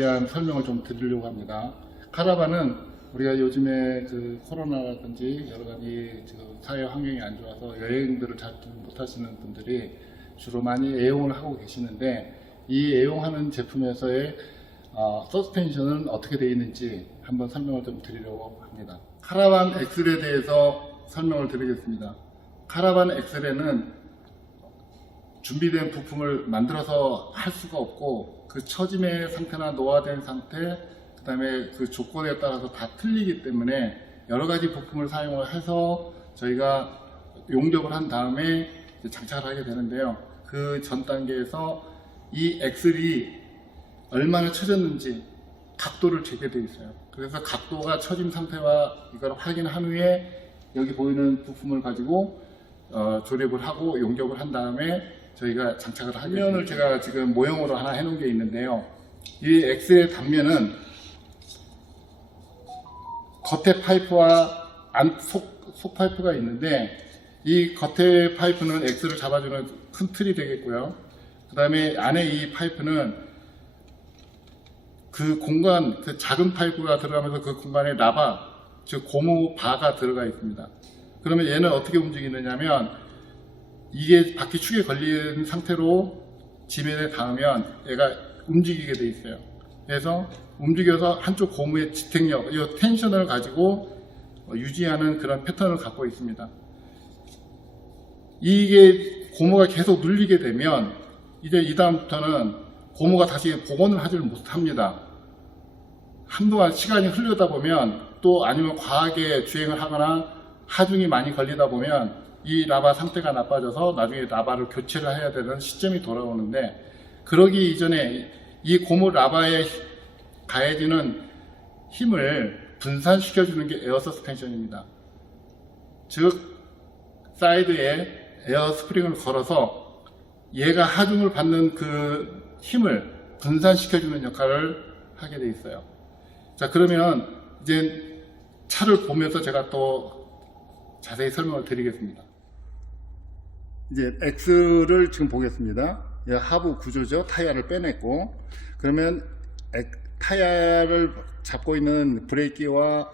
대한 설명을 좀 드리려고 합니다. 카라반은 우리가 요즘에 그 코로나라든지 여러 가지 사회 환경이 안 좋아서 여행들을 잘 못 하시는 분들이 주로 많이 애용을 하고 계시는데, 이 애용하는 제품에서의 서스펜션은 어떻게 되어 있는지 한번 설명을 좀 드리려고 합니다. 카라반 엑셀에 대해서 설명을 드리겠습니다. 카라반 엑셀에는 준비된 부품을 만들어서 할 수가 없고, 그 처짐의 상태나 노화된 상태, 그 다음에 그 조건에 따라서 다 틀리기 때문에 여러 가지 부품을 사용을 해서 저희가 용접을 한 다음에 장착을 하게 되는데요. 그 전 단계에서 이 엑셀이 얼마나 처졌는지 각도를 재게 되어 있어요. 그래서 각도가 처짐 상태와 이걸 확인한 후에 여기 보이는 부품을 가지고 조립을 하고 용접을 한 다음에 저희가 장착을 하게 됩니다. 단면을 제가 지금 모형으로 하나 해놓은 게 있는데요. 이 엑셀의 단면은 겉에 파이프와 속 파이프가 있는데, 이 겉에 파이프는 엑셀을 잡아주는 큰 틀이 되겠고요. 그 다음에 안에 이 파이프는 그 공간, 그 작은 파이프가 들어가면서 그 공간에 라바, 즉 고무 바가 들어가 있습니다. 그러면 얘는 어떻게 움직이느냐면, 이게 바퀴 축에 걸린 상태로 지면에 닿으면 얘가 움직이게 돼 있어요. 그래서 움직여서 한쪽 고무의 지탱력, 이 텐션을 가지고 유지하는 그런 패턴을 갖고 있습니다. 이게 고무가 계속 눌리게 되면 이제 이 다음부터는 고무가 다시 복원을 하지를 못합니다. 한동안 시간이 흐르다 보면, 또 아니면 과하게 주행을 하거나 하중이 많이 걸리다 보면 이 라바 상태가 나빠져서 나중에 라바를 교체를 해야 되는 시점이 돌아오는데, 그러기 이전에 이 고무 라바에 가해지는 힘을 분산시켜주는 게 에어 서스펜션입니다. 즉 사이드에 에어 스프링을 걸어서 얘가 하중을 받는 그 힘을 분산시켜주는 역할을 하게 돼 있어요. 자, 그러면 이제 차를 보면서 제가 또 자세히 설명을 드리겠습니다. 이제 엑스를 지금 보겠습니다. 하부 구조죠. 타이어를 빼냈고, 그러면 타이어를 잡고 있는 브레이크와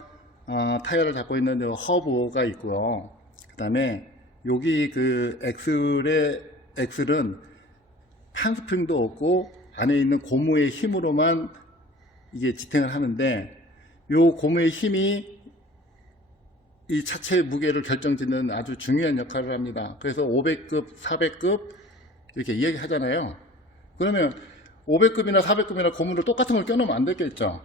타이어를 잡고 있는 허브가 있고요. 그 다음에 여기 그 엑셀은 판스프링도 없고 안에 있는 고무의 힘으로만 이게 지탱을 하는데, 이 고무의 힘이 이 차체의 무게를 결정짓는 아주 중요한 역할을 합니다. 그래서 500급, 400급 이렇게 이야기하잖아요. 그러면 500급이나 400급이나 고무를 똑같은 걸 껴놓으면 안 되겠죠.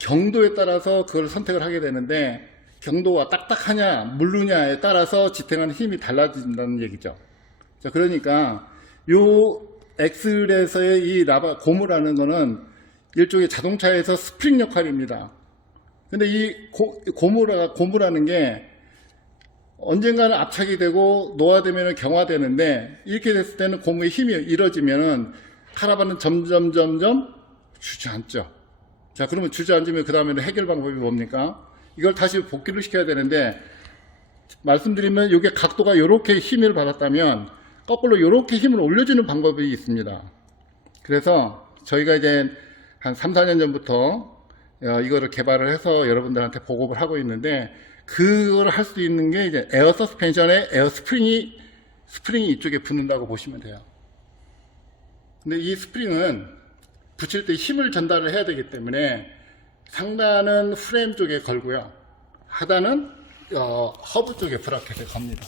경도에 따라서 그걸 선택을 하게 되는데, 경도가 딱딱하냐 물르냐에 따라서 지탱하는 힘이 달라진다는 얘기죠. 자, 그러니까 요 엑셀에서의 이 라바 고무라는 거는 일종의 자동차에서 스프링 역할입니다. 근데 이 고무라는 게 언젠가는 압착이 되고 노화되면 경화되는데, 이렇게 됐을 때는 고무의 힘이 잃어지면은 카라반은 점점 주저앉죠. 자, 그러면 주저앉으면 그 다음에는 해결 방법이 뭡니까? 이걸 다시 복귀를 시켜야 되는데, 말씀드리면 이게 각도가 이렇게 힘을 받았다면 거꾸로 이렇게 힘을 올려주는 방법이 있습니다. 그래서 저희가 이제 한 3, 4년 전부터 이거를 개발을 해서 여러분들한테 보급을 하고 있는데, 그걸 할 수 있는 게 이제 에어 서스펜션에 에어 스프링이 이쪽에 붙는다고 보시면 돼요. 근데 이 스프링은 붙일 때 힘을 전달을 해야 되기 때문에 상단은 프레임 쪽에 걸고요, 하단은 허브 쪽에 브라켓에 겁니다.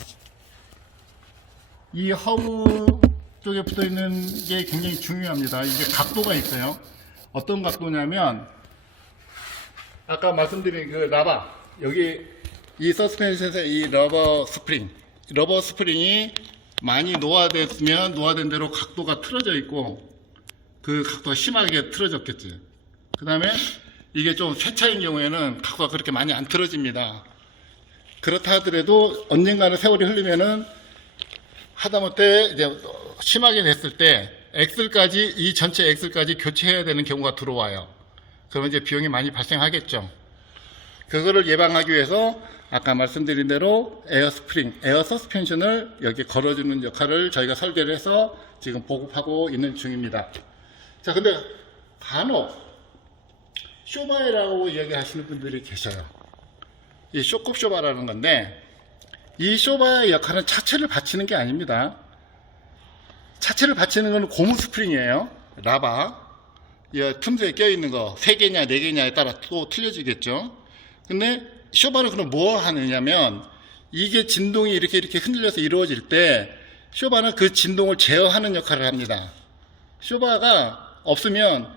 이 허브 쪽에 붙어 있는 게 굉장히 중요합니다. 이게 각도가 있어요. 어떤 각도냐면, 아까 말씀드린 그 라바, 여기 이 서스펜션에서 이 러버 스프링이 많이 노화됐으면 노화된 대로 각도가 틀어져 있고, 그 각도가 심하게 틀어졌겠지. 그 다음에 이게 좀 새 차인 경우에는 각도가 그렇게 많이 안 틀어집니다. 그렇다 하더라도 언젠가는 세월이 흐르면은 하다못해 이제 심하게 됐을 때 이 전체 엑셀까지 교체해야 되는 경우가 들어와요. 그러면 이제 비용이 많이 발생하겠죠. 그거를 예방하기 위해서 아까 말씀드린 대로 에어 서스펜션을 여기 걸어주는 역할을 저희가 설계를 해서 지금 보급하고 있는 중입니다. 자, 근데 간혹 쇼바이라고 이야기하시는 분들이 계셔요. 이 쇼컵 쇼바라는 건데, 이 쇼바의 역할은 차체를 받치는 게 아닙니다. 차체를 받치는 건 고무 스프링이에요. 라바. 이 틈새에 껴있는 거 3개냐 4개냐에 따라 또 틀려지겠죠. 근데 쇼바는 그럼 뭐 하느냐면, 이게 진동이 이렇게 흔들려서 이루어질 때 쇼바는 그 진동을 제어하는 역할을 합니다. 쇼바가 없으면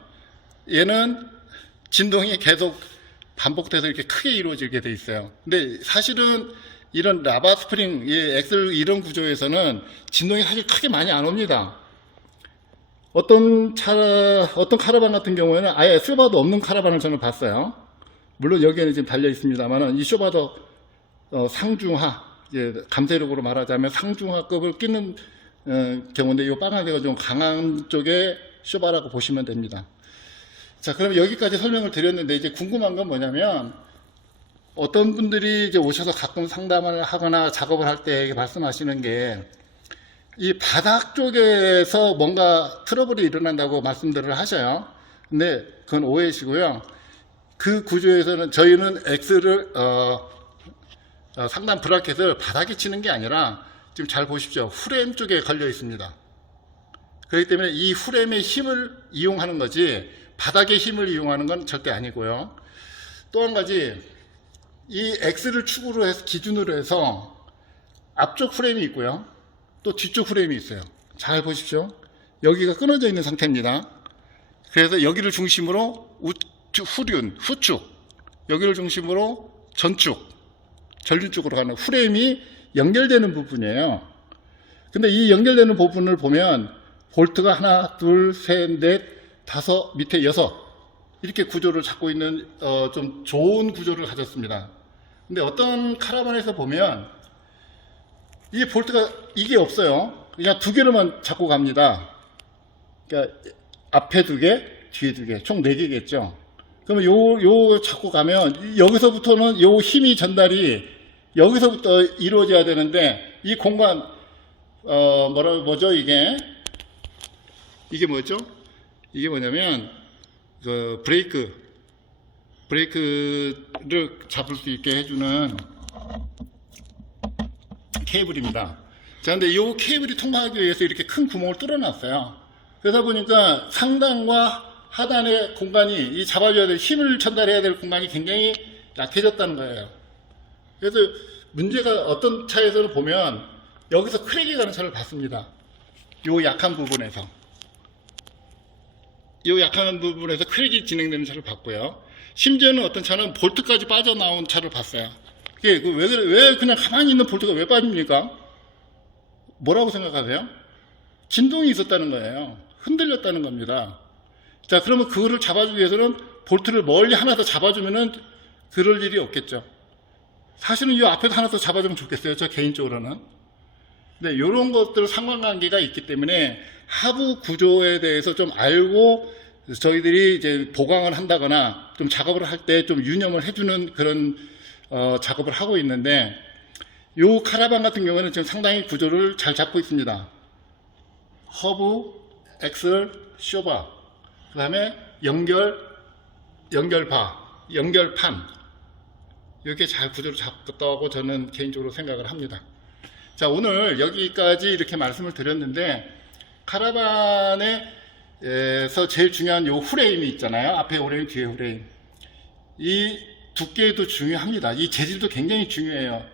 얘는 진동이 계속 반복돼서 이렇게 크게 이루어지게 돼 있어요. 근데 사실은 이런 라바 스프링, 엑셀 이런 구조에서는 진동이 사실 크게 많이 안 옵니다. 어떤 카라반 같은 경우에는 아예 쇼바도 없는 카라반을 저는 봤어요. 물론 여기에는 지금 달려 있습니다만, 이 쇼바도 상중하, 감세력으로 말하자면 상중하급을 끼는 경우인데, 이 빨간색은 좀 강한 쪽의 쇼바라고 보시면 됩니다. 자, 그럼 여기까지 설명을 드렸는데, 이제 궁금한 건 뭐냐면, 어떤 분들이 이제 오셔서 가끔 상담을 하거나 작업을 할 때 말씀하시는 게, 이 바닥 쪽에서 뭔가 트러블이 일어난다고 말씀들을 하셔요. 근데 그건 오해시고요. 그 구조에서는 저희는 X를 상단 브라켓을 바닥에 치는 게 아니라, 지금 잘 보십시오. 프레임 쪽에 걸려 있습니다. 그렇기 때문에 이 프레임의 힘을 이용하는 거지 바닥의 힘을 이용하는 건 절대 아니고요. 또 한 가지, 이 X를 축으로 해서 기준으로 해서 앞쪽 프레임이 있고요, 또 뒤쪽 프레임이 있어요. 잘 보십시오. 여기가 끊어져 있는 상태입니다. 그래서 여기를 중심으로 후축, 여기를 중심으로 전륜 쪽으로 가는 프레임이 연결되는 부분이에요. 근데 이 연결되는 부분을 보면 볼트가 하나, 둘, 셋, 넷, 다섯, 밑에 6 이렇게 구조를 잡고 있는 좀 좋은 구조를 가졌습니다. 근데 어떤 카라반에서 보면 이 볼트가 이게 없어요. 그냥 2개로만 잡고 갑니다. 그러니까 앞에 2개, 뒤에 2개, 총 4개겠죠. 그러면 요 잡고 가면 여기서부터는 요 힘이 전달이 여기서부터 이루어져야 되는데, 이 공간 뭐죠 이게 뭐였죠? 이게 뭐냐면 그 브레이크를 잡을 수 있게 해주는 케이블입니다. 자, 근데 이 케이블이 통과하기 위해서 이렇게 큰 구멍을 뚫어놨어요. 그러다 보니까 상단과 하단의 공간이, 이 잡아줘야 될 힘을 전달해야 될 공간이 굉장히 약해졌다는 거예요. 그래서 문제가 어떤 차에서는 보면 여기서 크랙이 가는 차를 봤습니다. 요 약한 부분에서 크랙이 진행되는 차를 봤고요. 심지어는 어떤 차는 볼트까지 빠져나온 차를 봤어요. 왜 그냥 가만히 있는 볼트가 왜 빠집니까? 뭐라고 생각하세요? 진동이 있었다는 거예요. 흔들렸다는 겁니다. 자, 그러면 그거를 잡아주기 위해서는 볼트를 멀리 하나 더 잡아주면은 그럴 일이 없겠죠. 사실은 이 앞에도 하나 더 잡아주면 좋겠어요, 저 개인적으로는. 근데 이런 것들 상관관계가 있기 때문에 하부 구조에 대해서 좀 알고 저희들이 이제 보강을 한다거나 좀 작업을 할 때 좀 유념을 해주는 그런 작업을 하고 있는데, 이 카라반 같은 경우는 지금 상당히 구조를 잘 잡고 있습니다. 허브, 엑셀, 쇼바, 그 다음에 연결판, 이렇게 잘 구조를 잡았다고 저는 개인적으로 생각을 합니다. 자, 오늘 여기까지 이렇게 말씀을 드렸는데, 카라반에서 제일 중요한 요 프레임이 있잖아요. 앞에 프레임, 뒤에 프레임. 이 두께도 중요합니다. 이 재질도 굉장히 중요해요.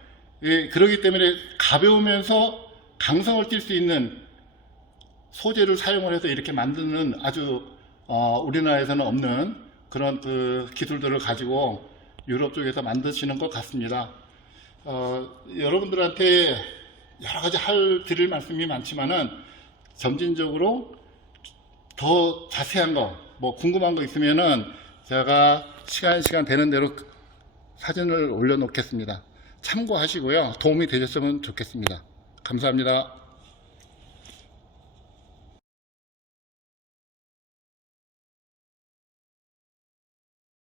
그렇기 때문에 가벼우면서 강성을 띌 수 있는 소재를 사용을 해서 이렇게 만드는 아주 우리나라에서는 없는 그런 그 기술들을 가지고 유럽 쪽에서 만드시는 것 같습니다. 여러분들한테 여러 가지 드릴 말씀이 많지만은 점진적으로 더 자세한 거, 뭐 궁금한 거 있으면은 제가 시간 되는 대로 사진을 올려놓겠습니다. 참고하시고요. 도움이 되셨으면 좋겠습니다. 감사합니다.